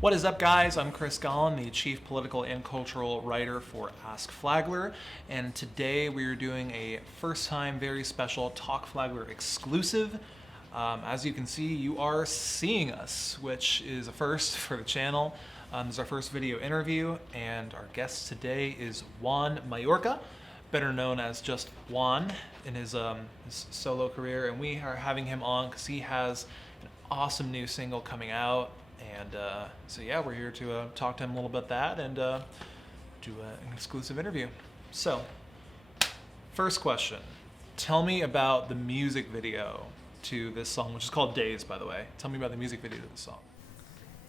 What is up, guys? I'm Chris Gollon, the Chief Political and Cultural Writer for TalkFlagler, and today we are doing a first-time, very special TalkFlagler exclusive. As you can see, you are seeing us, which is a first for the channel. This is our first video interview, and our guest today is Juan Mallorca, better known as just Juan in his solo career, and we are having him on because he has an awesome new single coming out. And so yeah, we're here to talk to him a little bit about that and do an exclusive interview. So, first question. Tell me about the music video to this song, which is called Days, by the way. Tell me about the music video to this song.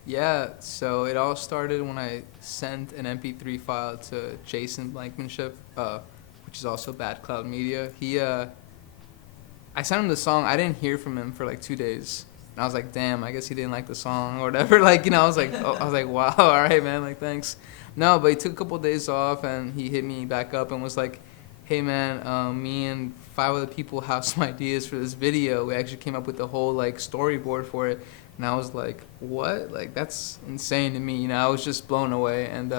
Yeah, so it all started when I sent an MP3 file to Jason Blankmanship, which is also Bad Cloud Media. I sent him the song. I didn't hear from him for like 2 days. And I was like, damn, I guess he didn't like the song or whatever. Like, you know, I was like, wow, all right, man, like, thanks. No, but he took a couple of days off and he hit me back up and was like, hey, man, me and 5 other people have some ideas for this video. We actually came up with the whole, like, storyboard for it. And I was like, what? Like, that's insane to me. You know, I was just blown away. And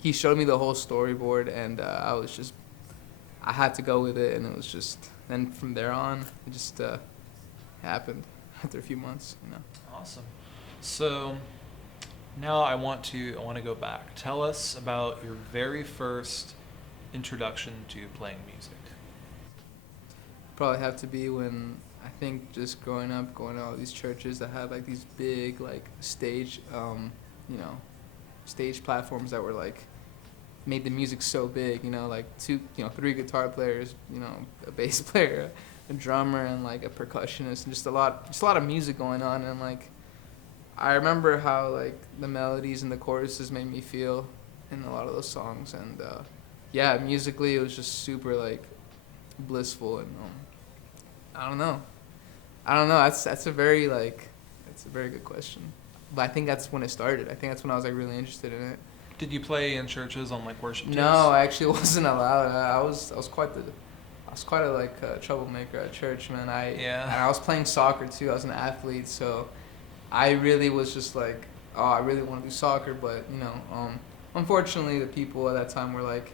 he showed me the whole storyboard and I had to go with it. And it was just, then from there on, it just happened. After a few months, you know. Awesome. So now I want to go back. Tell us about your very first introduction to playing music. Probably have to be when I think just growing up, going to all these churches that had like these big like stage, stage platforms that were like made the music so big. You know, like 3 guitar players, you know, a bass player, a drummer, and like a percussionist, and just a lot of music going on. And like I remember how like the melodies and the choruses made me feel in a lot of those songs. And yeah, musically it was just super like blissful. And I don't know. That's a very good question. But I think that's when it started. I think that's when I was like really interested in it. Did you play in churches on like worship teams? No, I actually wasn't allowed. I was quite a troublemaker at church, man. And I was playing soccer too. I was an athlete, so I really was just like, oh, I really want to do soccer, but you know, unfortunately, the people at that time were like,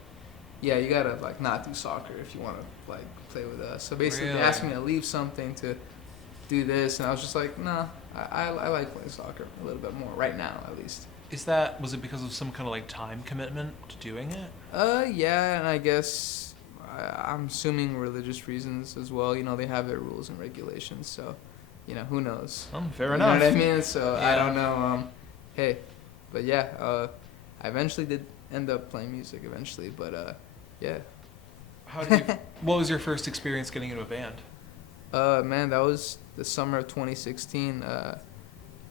yeah, you gotta like not do soccer if you want to like play with us. So basically, they asked me to leave something to do this, and I was just like, nah, I like playing soccer a little bit more right now, at least. Was it because of some kind of like time commitment to doing it? Yeah, and I guess I'm assuming religious reasons as well. You know, they have their rules and regulations, so, you know, who knows? Fair enough. You know what I mean? So yeah. I don't know. Hey, but yeah, I eventually did end up playing music eventually, but yeah. What was your first experience getting into a band? Man, that was the summer of 2016.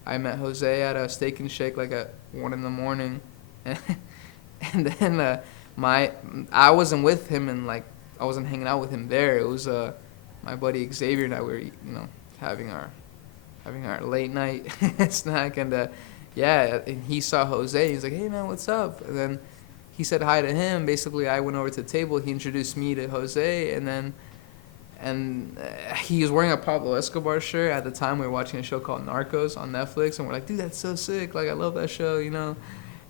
I met Jose at a Steak and Shake like at 1 a.m, and then I wasn't with him, and like I wasn't hanging out with him there. It was my buddy Xavier and I were, you know, having our late night snack, and yeah, and he saw Jose. He's like, hey man, what's up? And then he said hi to him. Basically, I went over to the table. He introduced me to Jose, and he was wearing a Pablo Escobar shirt. At the time, we were watching a show called Narcos on Netflix, and we're like, dude, that's so sick. Like, I love that show, you know.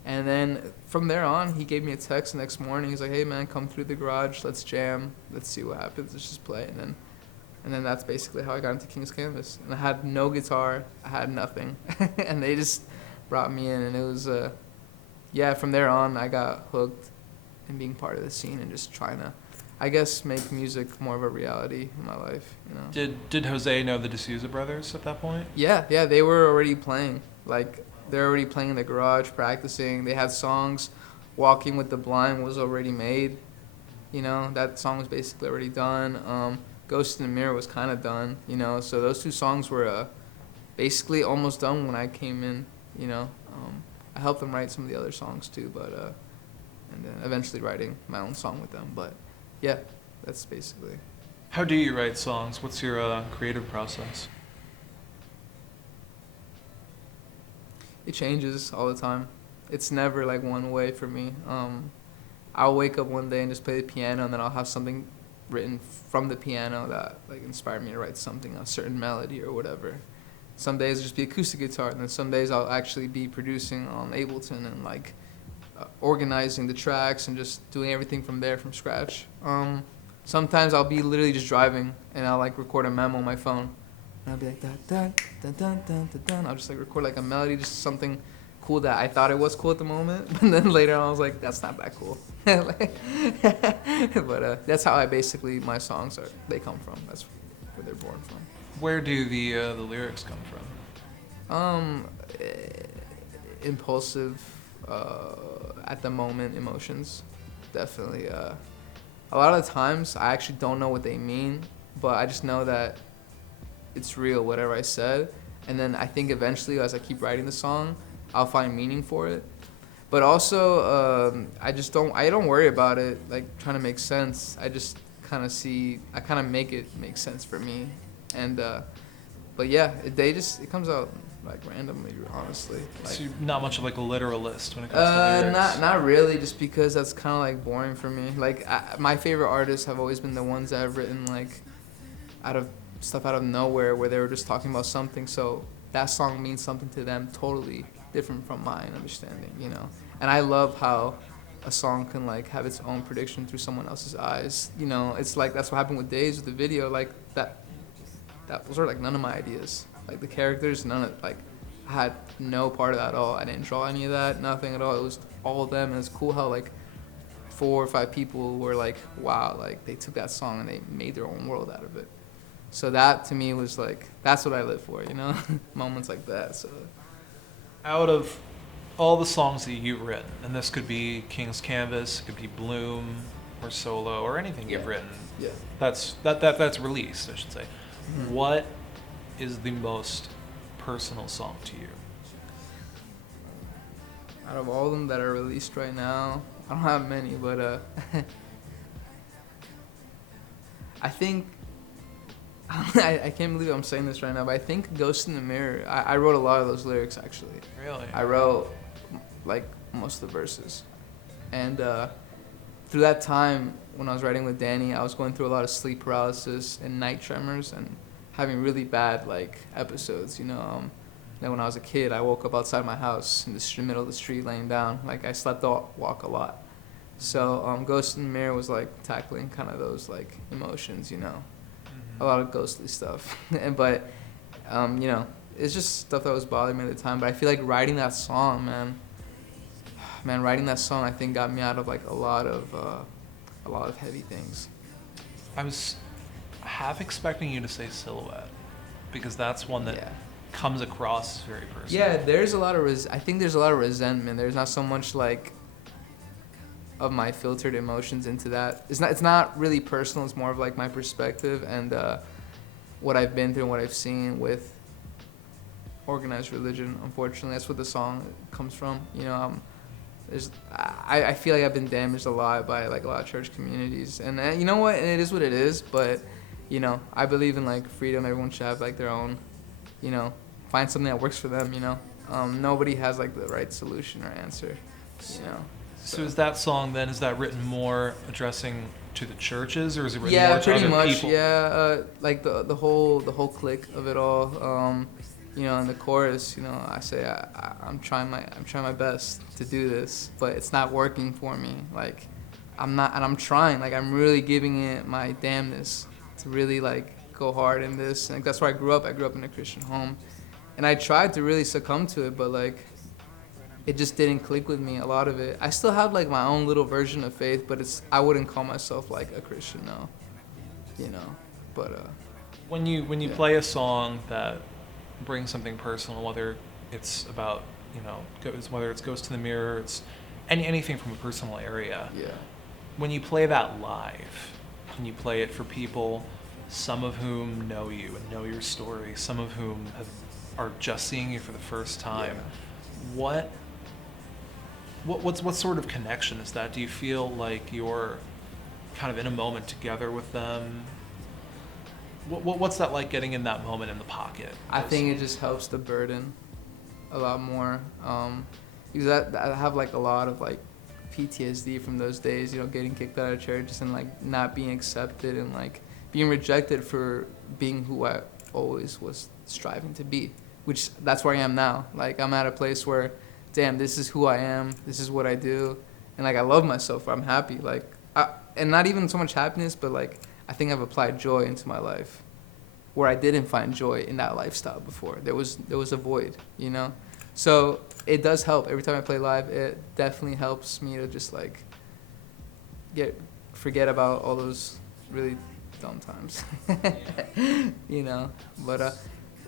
And then from there on, he gave me a text the next morning. He's like, hey man, come through the garage. Let's jam. Let's see what happens. Let's just play. And then that's basically how I got into King's Canvas. And I had no guitar. I had nothing. And they just brought me in. And it was, yeah, from there on, I got hooked in being part of the scene and just trying to, I guess, make music more of a reality in my life, you know. Did Jose know the D'Souza brothers at that point? Yeah, they were already playing. Like, they're already playing in the garage, practicing. They had songs. Walking with the Blind was already made. You know, that song was basically already done. Ghost in the Mirror was kind of done, you know. So those 2 songs were basically almost done when I came in, you know. I helped them write some of the other songs too, but and then eventually writing my own song with them. But yeah, that's basically. How do you write songs? What's your creative process? It changes all the time. It's never like one way for me. I'll wake up one day and just play the piano, and then I'll have something written from the piano that like inspired me to write something, a certain melody or whatever. Some days it'll just be acoustic guitar, and then some days I'll actually be producing on Ableton and like organizing the tracks and just doing everything from there from scratch. Sometimes I'll be literally just driving and I'll like record a memo on my phone, and I'll be like dun dun dun dun dun dun dun. I'll just like record like a melody, just something cool that I thought it was cool at the moment, and then later on I was like, that's not that cool. But that's how my songs they come from. That's where they're born from. Where do the lyrics come from? Impulsive, at the moment emotions, definitely. A lot of the times I actually don't know what they mean, but I just know that it's real, whatever I said, and then I think eventually as I keep writing the song, I'll find meaning for it. But also, I don't worry about it, like trying to make sense. I just kind of make it make sense for me. And, but yeah, it comes out like randomly, honestly. Like, so you're not much of like a literalist when it comes to lyrics? Not really, just because that's kind of like boring for me. Like, my favorite artists have always been the ones that have written like out of nowhere, where they were just talking about something. So that song means something to them totally different from mine understanding, you know. And I love how a song can like have its own prediction through someone else's eyes, you know. It's like that's what happened with Days, with the video. Like that those are like none of my ideas. Like the characters, I had no part of that at all. I didn't draw any of that, nothing at all. It was all of them. And it's cool how like 4 or 5 people were like, wow, like they took that song and they made their own world out of it. So that to me was like, that's what I live for, you know. Moments like that. So out of all the songs that you've written, and this could be King's Canvas, it could be Bloom or Solo or anything you've written, that's released, I should say. Mm-hmm. What is the most personal song to you? Out of all of them that are released right now, I don't have many, but I think I can't believe I'm saying this right now, but I think Ghost in the Mirror, I wrote a lot of those lyrics actually. Really? I wrote like most of the verses. And through that time when I was writing with Danny, I was going through a lot of sleep paralysis and night tremors and having really bad like episodes, you know. Then when I was a kid, I woke up outside my house in the middle of the street laying down. Like I slept walk a lot. So Ghost in the Mirror was like tackling kind of those like emotions, you know. A lot of ghostly stuff. But you know, it's just stuff that was bothering me at the time. But I feel like writing that song, writing that song I think got me out of like a lot of heavy things. I was half expecting you to say Silhouette, because that's one that comes across very personal. Yeah, there's a lot of I think there's a lot of resentment. There's not so much like of my filtered emotions into that. It's not really personal. It's more of like my perspective and what I've been through and what I've seen with organized religion. Unfortunately, that's what the song comes from. You know, I feel like I've been damaged a lot by like a lot of church communities, and you know what? And it is what it is. But you know, I believe in like freedom. Everyone should have like their own, you know, find something that works for them. You know, nobody has like the right solution or answer. You know. So is that song then, is that written more addressing to the churches, or is it written more to other people? Yeah, like the whole clique of it all. You know, in the chorus, you know, I say I'm trying my best to do this, but it's not working for me. Like I'm trying, like I'm really giving it my damnness to really like go hard in this. And that's where I grew up. I grew up in a Christian home, and I tried to really succumb to it, but like it just didn't click with me, a lot of it. I still have like my own little version of faith, but I wouldn't call myself like a Christian, no. You know, but when you play a song that brings something personal, whether it's about, you know, whether it's Ghost in the Mirror, it's anything from a personal area. Yeah. When you play that live, and you play it for people, some of whom know you and know your story, some of whom are just seeing you for the first time, what sort of connection is that? Do you feel like you're kind of in a moment together with them? What's that like, getting in that moment in the pocket? I think it just helps the burden a lot more. Because I have like a lot of like PTSD from those days, you know, getting kicked out of churches and like not being accepted and like being rejected for being who I always was striving to be, which that's where I am now. Like I'm at a place where, damn, this is who I am, this is what I do, and like I love myself, I'm happy, like and not even so much happiness, but like I think I've applied joy into my life where I didn't find joy in that lifestyle before. There was a void, you know? So it does help. Every time I play live, it definitely helps me to just like forget about all those really dumb times, you know? But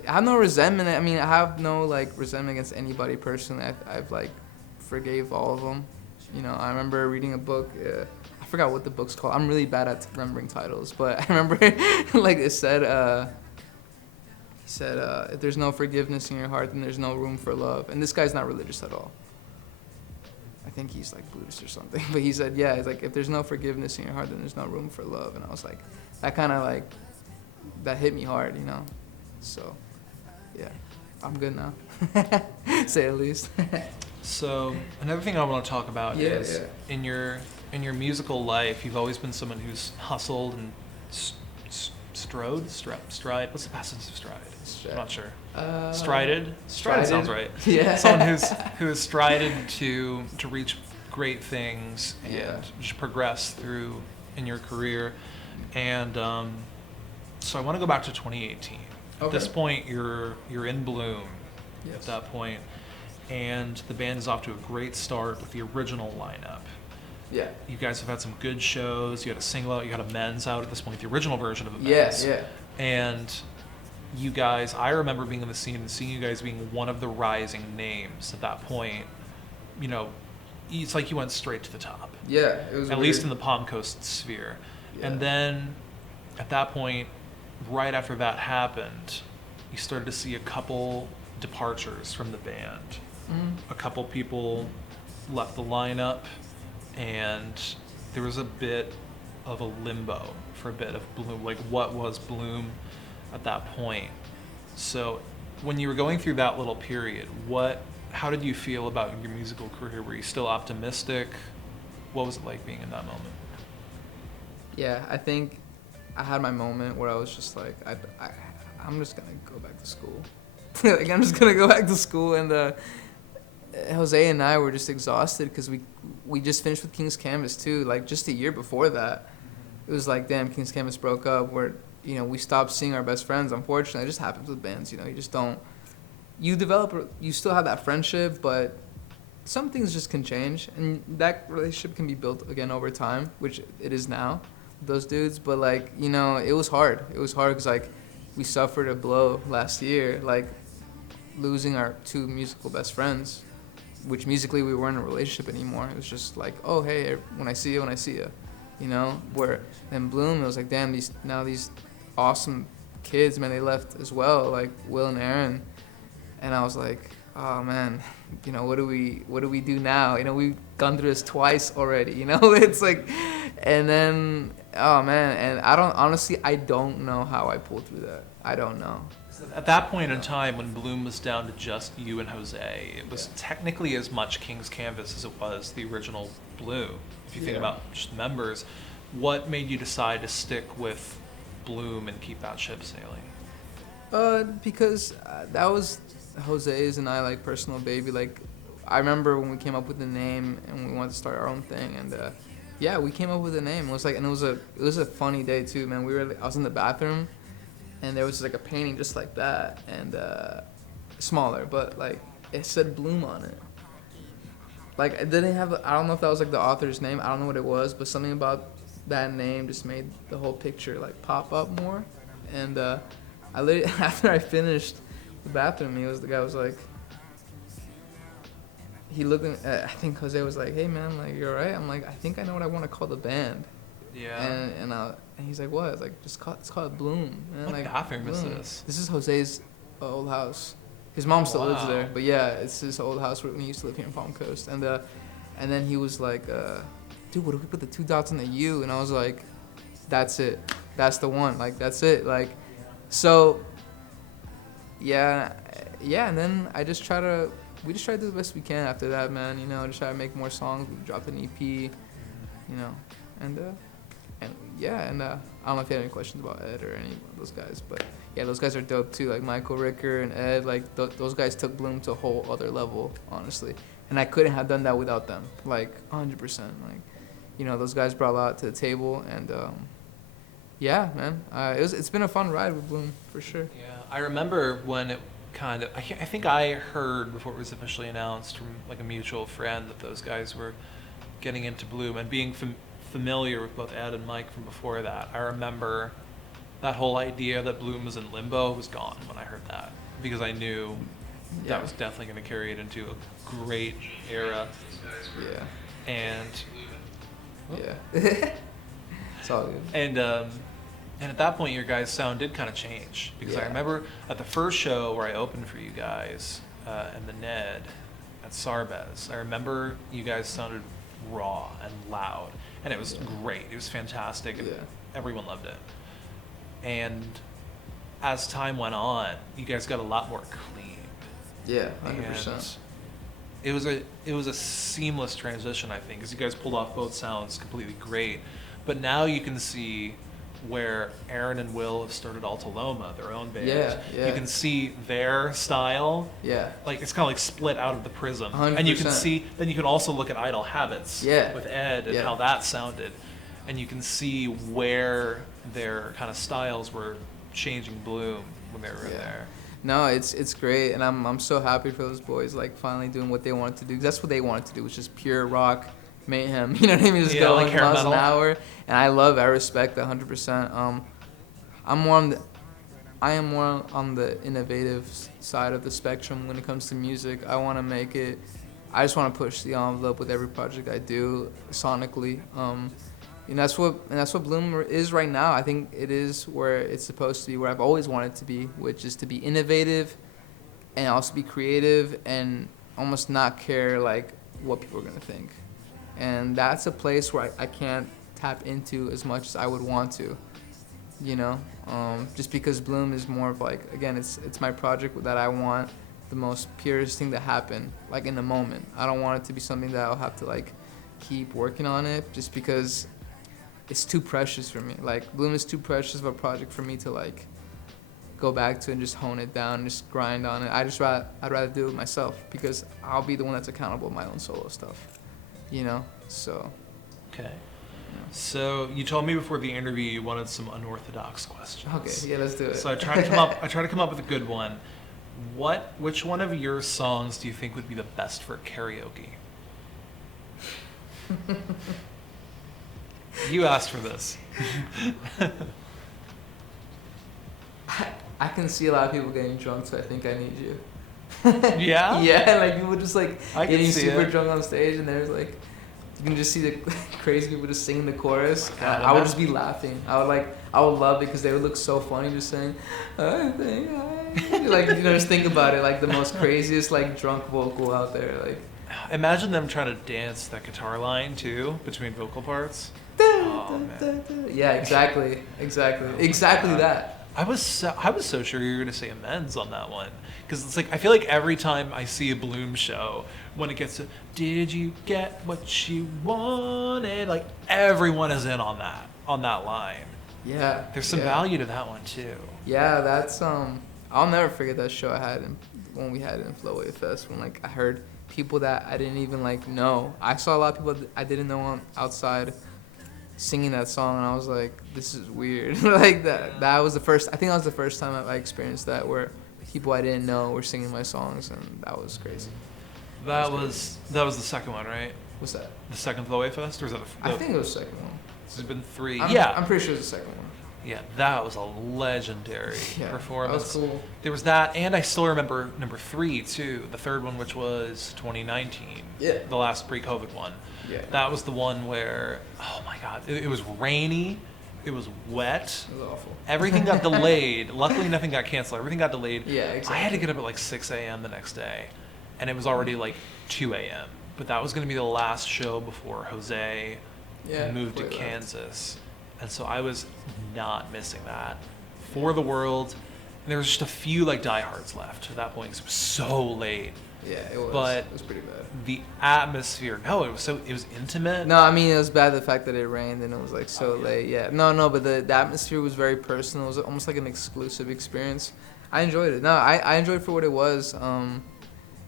I have no resentment. I mean, I have no like resentment against anybody personally. I've like forgave all of them. You know, I remember reading a book. I forgot what the book's called. I'm really bad at remembering titles, but I remember like it said, if there's no forgiveness in your heart, then there's no room for love. And this guy's not religious at all. I think he's like Buddhist or something. But he said, yeah, it's like if there's no forgiveness in your heart, then there's no room for love. And I was like, that kind of like, that hit me hard, you know? So, yeah, I'm good now. Say at least. So another thing I want to talk about is in your musical life, you've always been someone who's hustled and stride. What's the past tense of stride? I'm not sure. Strided sounds right. Yeah. Someone who has strided to reach great things and just progress through in your career. And so I want to go back to 2018. Okay. At this point, you're in bloom. Yes. At that point, and the band is off to a great start with the original lineup. Yeah. You guys have had some good shows. You had a single out. You had a men's out at this point, the original version of a men's. Yeah. And you guys, I remember being in the scene and seeing you guys being one of the rising names at that point. You know, it's like you went straight to the top. Yeah, it was at weird. least in the Palm Coast sphere. Yeah. And then at that point, right after that happened, you started to see a couple departures from the band. Mm-hmm. A couple people left the lineup, and there was a bit of a limbo for a bit of Bloom. Like, what was Bloom at that point? So when you were going through that little period, how did you feel about your musical career? Were you still optimistic? What was it like being in that moment? Yeah, I think I had my moment where I was just like, I'm just gonna go back to school. Like, I'm just gonna go back to school. And Jose and I were just exhausted because we just finished with King's Canvas too. Like just a year before that, it was like, damn, King's Canvas broke up. We stopped seeing our best friends. Unfortunately, it just happens with bands. You know, you just don't. You still have that friendship, but some things just can change, and that relationship can be built again over time, which it is now, those dudes. But like, you know, it was hard. It was hard because like we suffered a blow last year, like losing our two musical best friends, which musically we weren't in a relationship anymore. It was just like, oh hey, when I see you, you know. Where then Bloom, it was like, damn, these awesome kids, man, they left as well, like Will and Aaron, and I was like, oh man, you know, what do we do now? You know, we've gone through this twice already, you know. It's like, and then, oh man, and I don't know how I pulled through that. I don't know. At that point in time, when Bloom was down to just you and Jose, it was technically as much King's Canvas as it was the original Bloom. If you think about just members, what made you decide to stick with Bloom and keep that ship sailing? Because that was Jose's and I, like, personal baby. Like, I remember when we came up with the name and we wanted to start our own thing, and yeah, we came up with a name. It was like, and it was a funny day too, man. I was in the bathroom, and there was like a painting just like that, and smaller, but like it said Bloom on it. Like, it didn't have. I don't know if that was like the author's name. I don't know what it was, but something about that name just made the whole picture like pop up more. And I literally, after I finished the bathroom, the guy was like, he looked at, I think Jose was like, hey man, like, you alright? I'm like, I think I know what I want to call the band. Yeah. And he's like, what? It's like, it's called Bloom. And What like, bathroom is Bloom. this? This is Jose's old house. His mom still lives Wow. there, but yeah, it's his old house when he used to live here in Palm Coast. And then he was like, dude, what if we put the 2 dots on the U? And I was like, that's it. That's the one. Like, that's it. Like, so, yeah. And then I just try to we just try to do the best we can after that, man. You know, just try to make more songs. We dropped an EP, you know, and yeah, and I don't know if you had any questions about Ed or any of those guys, but yeah, those guys are dope too. Like Michael Ricker and Ed, like those guys took Bloom to a whole other level, honestly. And I couldn't have done that without them, like 100%. Like, you know, those guys brought a lot to the table, and yeah, man, it's been a fun ride with Bloom for sure. Yeah, I remember when it kind of, I think I heard before it was officially announced from like a mutual friend that those guys were getting into Bloom, and being familiar with both Ed and Mike from before that, I remember that whole idea that Bloom was in limbo was gone when I heard that, because I knew that was definitely going to carry it into a great era. Yeah. And yeah. It's all good. And at that point, your guys' sound did kind of change, because I remember at the first show where I opened for you guys in the Ned at Sarbez, I remember you guys sounded raw and loud, and it was great. It was fantastic, and everyone loved it. And as time went on, you guys got a lot more clean. Yeah, 100%. And it was a seamless transition, I think, because you guys pulled off both sounds completely great. But now you can see where Aaron and Will have started Altaloma, their own band. Yeah. You can see their style. Yeah. Like, it's kind of like split out of the prism. 100%. And you can see, then you can also look at Idle Habits with Ed and how that sounded. And you can see where their kind of styles were changing Bloom when they were in there. No, it's great, and I'm so happy for those boys, like, finally doing what they wanted to do. That's what they wanted to do, which is pure rock mayhem. You know what I mean? Just go like miles an hour. And I respect that 100%. I am more on the innovative side of the spectrum when it comes to music. I want to make it. I just want to push the envelope with every project I do sonically. And that's what Bloom is right now. I think it is where it's supposed to be, where I've always wanted to be, which is to be innovative and also be creative and almost not care like what people are gonna think. And that's a place where I can't tap into as much as I would want to, you know, just because Bloom is more of like, again, it's my project that I want the most purest thing to happen, like in the moment. I don't want it to be something that I'll have to like keep working on it, just because it's too precious for me. Like, Bloom is too precious of a project for me to like go back to and just hone it down and just grind on it. I'd rather do it myself, because I'll be the one that's accountable with my own solo stuff, you know? So. Okay. Yeah. So you told me before the interview you wanted some unorthodox questions. Okay, yeah, let's do it. So I tried to come up with a good one. Which one of your songs do you think would be the best for karaoke? You asked for this. I can see a lot of people getting drunk, so I think I need you. Yeah? Yeah, like people just like getting super it. drunk on stage, and there's like, you can just see the crazy people just singing the chorus. I would just be laughing. I would love it, because they would look so funny just saying, I think like, you know, just think about it, like the most craziest like drunk vocal out there. Like, imagine them trying to dance that guitar line too between vocal parts. Oh, man. Yeah, exactly that. I was so sure you were gonna say Amends on that one, because it's like, I feel like every time I see a Bloom show, when it gets to "Did you get what you wanted?" like everyone is in on that line. Yeah. There's some value to that one too. Yeah, that's I'll never forget that show I had when we had it in Flowway Fest, when like I heard people that I didn't even like know. I saw a lot of people I didn't know outside singing that song, and I was like, this is weird. Like that was the first time I experienced that, where people I didn't know were singing my songs, and that was crazy. That was the second one, right? What's that? The second Flowway Fest, or was that I think it was the second one. There's been 3. I'm pretty sure it's the second one. Yeah, that was a legendary performance. That was cool. There was that, and I still remember number 3 too, the third one, which was 2019. Yeah. The last pre-COVID one. Yeah. That was the one where, oh my God, it was rainy, it was wet. It was awful. Everything got delayed. Luckily, nothing got canceled. Everything got delayed. Yeah, exactly. I had to get up at like 6 a.m. the next day, and it was already like 2 a.m. But that was going to be the last show before Jose moved to Kansas. And so I was not missing that for the world. there was just a few like diehards left at that point because it was so late. Yeah, it was. But it was pretty bad. The atmosphere, no, it was intimate. No, I mean it was bad the fact that it rained and it was like so late. Yeah, no, but the atmosphere was very personal. It was almost like an exclusive experience. I enjoyed it. No, I enjoyed it for what it was.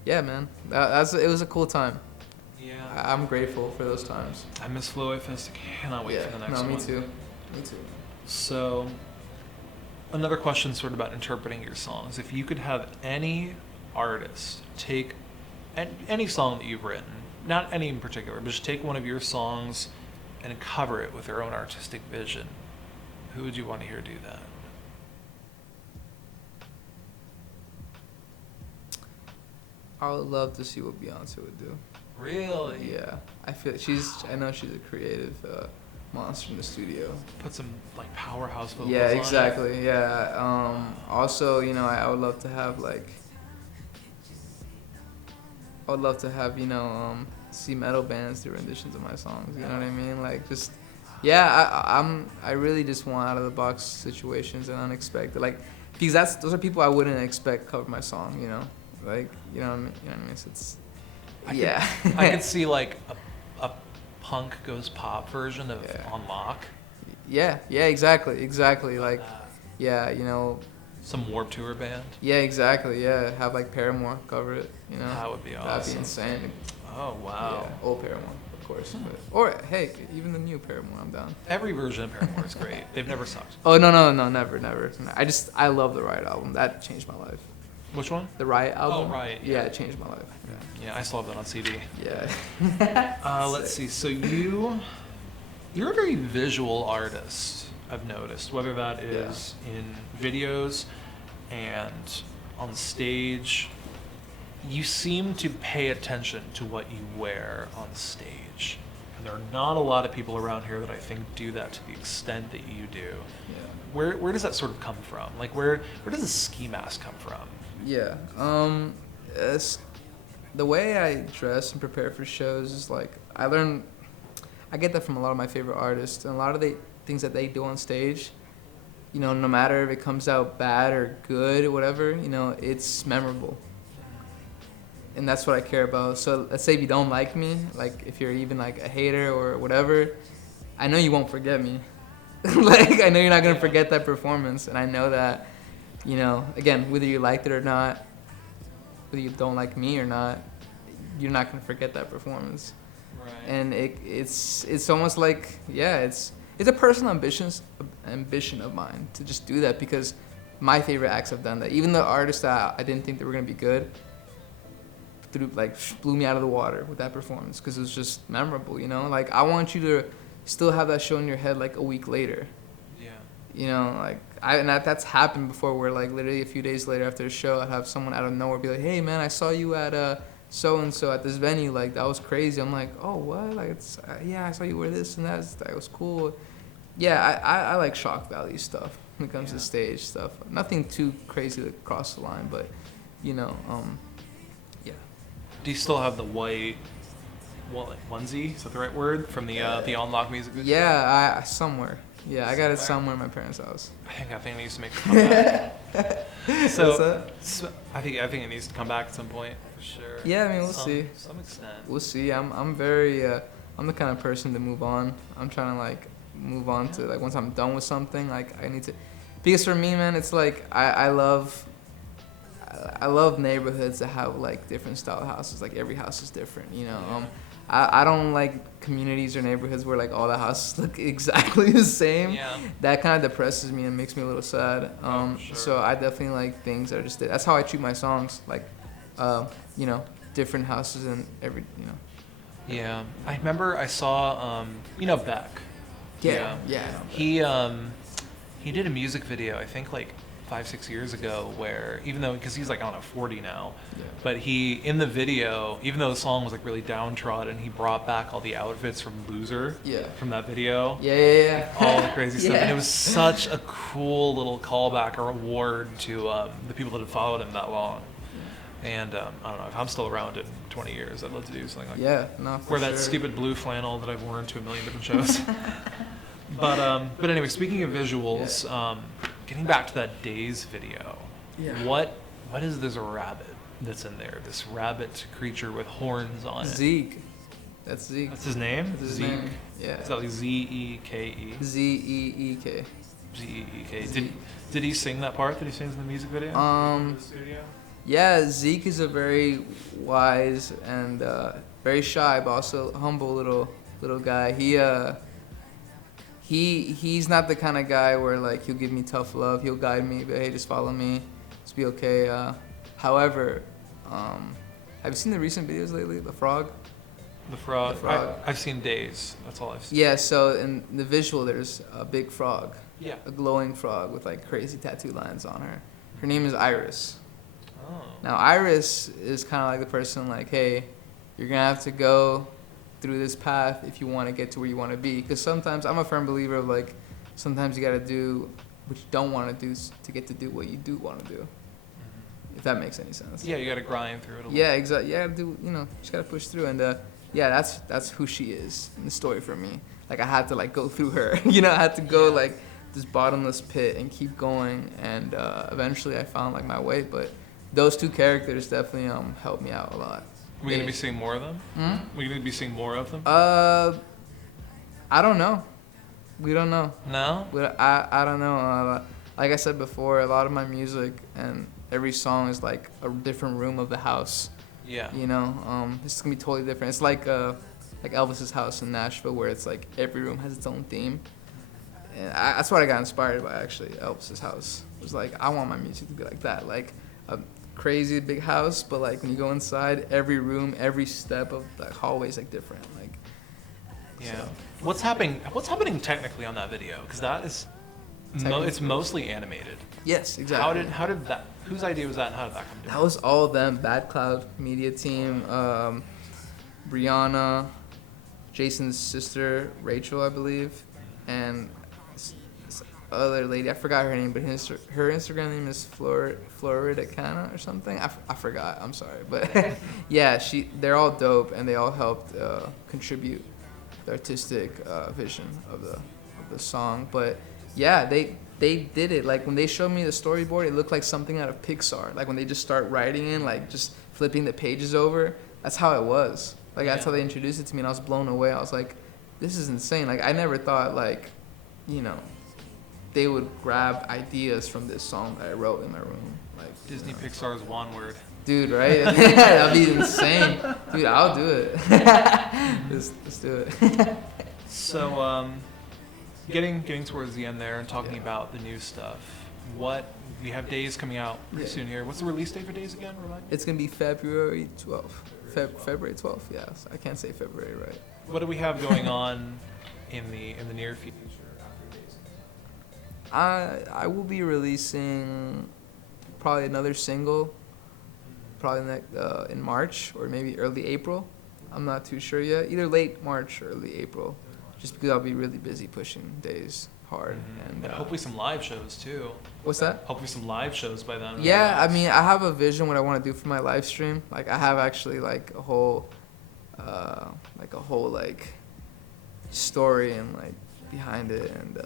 Yeah, man, it was a cool time. Yeah, I'm grateful for those times. I miss Flowway Fest. I cannot wait for the next one. Me too. Me too. So, another question sort of about interpreting your songs. If you could have any artist take any song that you've written, not any in particular, but just take one of your songs and cover it with their own artistic vision, who would you want to hear do that? I would love to see what Beyonce would do. Really? Yeah, I know she's a creative monster in the studio. Put some like powerhouse vocals Yeah, on exactly. it. Yeah. Also, I would love to have see metal bands do renditions of my songs. You know what I mean? Like just, yeah. I really just want out of the box situations and unexpected, like, because those are people I wouldn't expect cover my song. Like, you know what I mean? You know what I mean? So it's, yeah. I could see like a punk goes pop version of On Lock. Yeah, exactly. Like, yeah, some Warped Tour band. Yeah, exactly. Yeah, have like Paramore cover it. That would be awesome. That'd be insane. Oh wow. Yeah, old Paramore, of course. Or hey, even the new Paramore, I'm down. Every version of Paramore is great. They've never sucked. Oh no, never. I love the Riot album. That changed my life. Which one? The Riot album. Oh, Riot. Yeah, it changed my life. Yeah, I still have that on CD. Yeah. Let's see. So you're a very visual artist, I've noticed, whether that is in videos and on stage. You seem to pay attention to what you wear on stage. And there are not a lot of people around here that I think do that to the extent that you do. Yeah. Where does that sort of come from? Like where does the ski mask come from? Yeah. The way I dress and prepare for shows is like I get that from a lot of my favorite artists, and a lot of the things that they do on stage, no matter if it comes out bad or good or whatever, it's memorable. And that's what I care about. So let's say if you don't like me, like if you're even like a hater or whatever, I know you won't forget me. Like I know you're not gonna forget that performance, and I know that, again, whether you liked it or not, whether you don't like me or not, you're not gonna forget that performance. Right. And it's almost like, it's a personal ambition of mine to just do that, because my favorite acts have done that. Even the artists that I didn't think they were gonna be good, blew me out of the water with that performance, because it was just memorable. Like I want you to still have that show in your head like a week later. Yeah. That's happened before, where like literally a few days later after the show, I'd have someone out of nowhere be like, "Hey man, I saw you at so and so at this venue. Like that was crazy." I'm like, "Oh what? Like it's I saw you wear this and that was cool." Yeah, I like shock value stuff when it comes to stage stuff. Nothing too crazy to cross the line, but yeah. Do you still have the white onesie? Is that the right word? From the On Lock music video? Yeah, somewhere. Yeah, I got it somewhere in my parents' house. I think it needs to make a comeback. I think it needs to come back at some point for sure. Yeah, I mean we'll see. To some extent. We'll see. I'm very I'm the kind of person to move on. I'm trying to like move on to like once I'm done with something, like I need to, because for me, man, it's like I love neighborhoods that have like different style houses. Like every house is different, I don't like communities or neighborhoods where like all the houses look exactly the same. Yeah. That kind of depresses me and makes me a little sad. Sure. So I definitely like things that are just, that's how I treat my songs. Like, different houses and every. Yeah, I remember I saw Beck. Yeah. He did a music video, I think like 5-6 years ago, where because he's like 40 now, but he, in the video, even though the song was like really downtrodden, he brought back all the outfits from Loser from that video. Yeah. All the crazy stuff. And it was such a cool little callback or award to the people that had followed him that long. And I don't know, if I'm still around in 20 years, I'd love to do something like that. Wear that stupid blue flannel that I've worn to a million different shows. But anyway, speaking of visuals, getting back to that Days video. Yeah. What is this rabbit that's in there? This rabbit creature with horns on it. Zeke. That's Zeke. That's his name? That's his Zeke. name. Yeah. Is that like Z-E-K-E? Z-E-E-K. Z-E-E-K. Zeke. Did he sing that part that he sings in the music video? In the studio? Yeah, Zeke is a very wise and very shy, but also humble little guy. He's not the kind of guy where like he'll give me tough love. He'll guide me, but hey, just follow me, just be okay. However, have you seen the recent videos lately? The frog. The frog. The frog. I've seen Days. That's all I've seen. Yeah. So in the visual, there's a big frog. Yeah. A glowing frog with like crazy tattoo lines on her. Her name is Iris. Oh. Now Iris is kind of like the person like, hey, you're gonna have to go through this path if you want to get to where you want to be. Because sometimes I'm a firm believer of like, sometimes you gotta do what you don't want to do to get to do what you do want to do. Mm-hmm. If that makes any sense. Yeah, you gotta grind through it a little. Yeah, exactly. Yeah, just gotta push through. And yeah, that's who she is in the story for me. Like I had to like go through her. I had to go like this bottomless pit and keep going. And eventually I found like my way. But those two characters definitely helped me out a lot. Are we gonna be seeing more of them? Hmm? We're gonna be seeing more of them? I don't know. We don't know. No? I don't know. Like I said before, a lot of my music and every song is like a different room of the house. Yeah. This is gonna be totally different. It's like Elvis's house in Nashville, where it's like every room has its own theme. And that's what I got inspired by, actually. Elvis's house. It was like, I want my music to be like that, like a crazy big house, but like when you go inside, every room, every step of the hallway is like different. Like. Yeah. So. What's happening technically on that video? Because that is, it's mostly animated. Yes, exactly. How did that? Whose idea was that, and how did that come to? That was all of them. Bad Cloud Media Team, Brianna, Jason's sister Rachel, I believe, and this other lady. I forgot her name, but her Instagram name is Floridicana or something. I forgot. I'm sorry, but yeah, they're all dope, and they all helped contribute the artistic vision of the song. But yeah, they did it. Like when they showed me the storyboard, it looked like something out of Pixar. Like when they just start writing in, like just flipping the pages over. That's how it was. Like that's how they introduced it to me, and I was blown away. I was like, this is insane. Like I never thought like, they would grab ideas from this song that I wrote in my room. Like Disney Pixar's one word. Dude, right? That'd be insane. Dude, I'll do it. Let's do it. So, getting towards the end there and talking about the new stuff. We have Days coming out pretty soon here. What's the release date for Days again? Remind me. It's gonna be February 12th. February 12th. Yeah, I can't say February right. What do we have going on in the near future after Days? I will be releasing probably another single, probably in March or maybe early April. I'm not too sure yet. Either late March or early April, just because I'll be really busy pushing Days hard. Mm-hmm. And hopefully some live shows too. What's that? Hopefully some live shows by then. Yeah, I mean, I have a vision what I want to do for my live stream. Like I have actually like a whole story and like behind it, and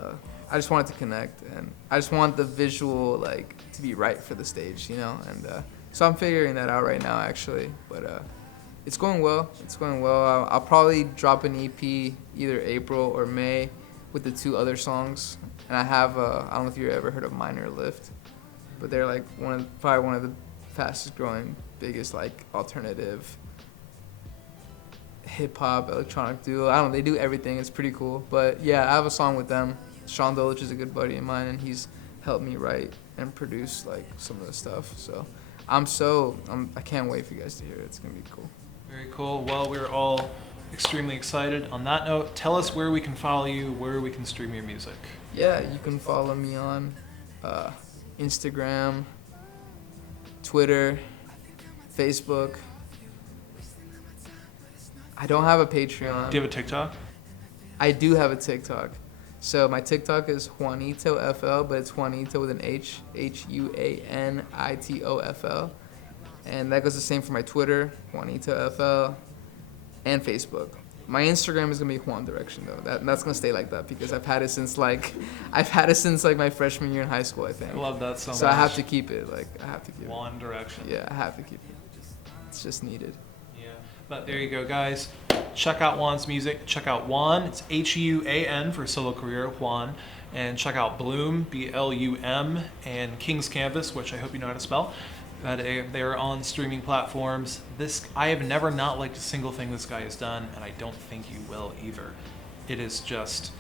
I just want it to connect, and I just want the visual like to be right for the stage, and so I'm figuring that out right now actually, but it's going well. I'll probably drop an EP either April or May with the 2 other songs, and I have I don't know if you've ever heard of Minor Lift, but they're like probably one of the fastest growing, biggest like alternative hip hop electronic duo. I don't know, they do everything. It's pretty cool. But yeah, I have a song with them. Sean Dolich is a good buddy of mine, and he's helped me write and produce like some of the stuff. So I can't wait for you guys to hear it. It's gonna be cool. Very cool. Well, we're all extremely excited. On that note, tell us where we can follow you, where we can stream your music. Yeah, you can follow me on Instagram, Twitter, Facebook. I don't have a Patreon. Do you have a TikTok? I do have a TikTok. So my TikTok is JuanitoFL, but it's Juanito with an H, HUANITOFL. And that goes the same for my Twitter, JuanitoFL, and Facebook. My Instagram is gonna be Juan Direction though. That's gonna stay like that because I've had it since like my freshman year in high school, I think. I love that so much. So I have to keep it. Like I have to keep Juan Direction. it. Yeah, I have to keep it. It's just needed. Yeah. But there you go, guys. Check out Juan's music. Check out Juan. It's HUAN for solo career, Juan. And check out Bloom, BLUM, and King's Canvas, which I hope you know how to spell. They're on streaming platforms. I have never not liked a single thing this guy has done, and I don't think you will either. It is just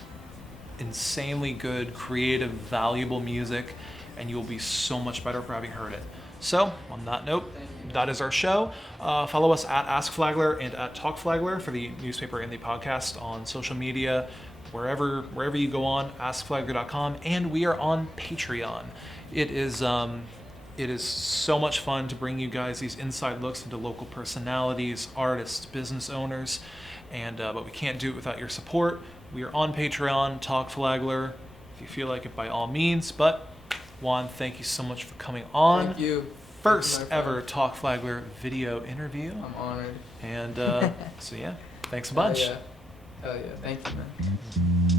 insanely good, creative, valuable music, and you will be so much better for having heard it. So, on that note, that is our show. Follow us at AskFlagler and at TalkFlagler for the newspaper and the podcast on social media, wherever you go on, AskFlagler.com, and we are on Patreon. It is so much fun to bring you guys these inside looks into local personalities, artists, business owners, and but we can't do it without your support. We are on Patreon, TalkFlagler, if you feel like it, by all means. But Juan, thank you so much for coming on. Thank you. First ever TalkFlagler video interview. I'm honored. And so yeah, thanks a bunch. Hell yeah. Thank you, man.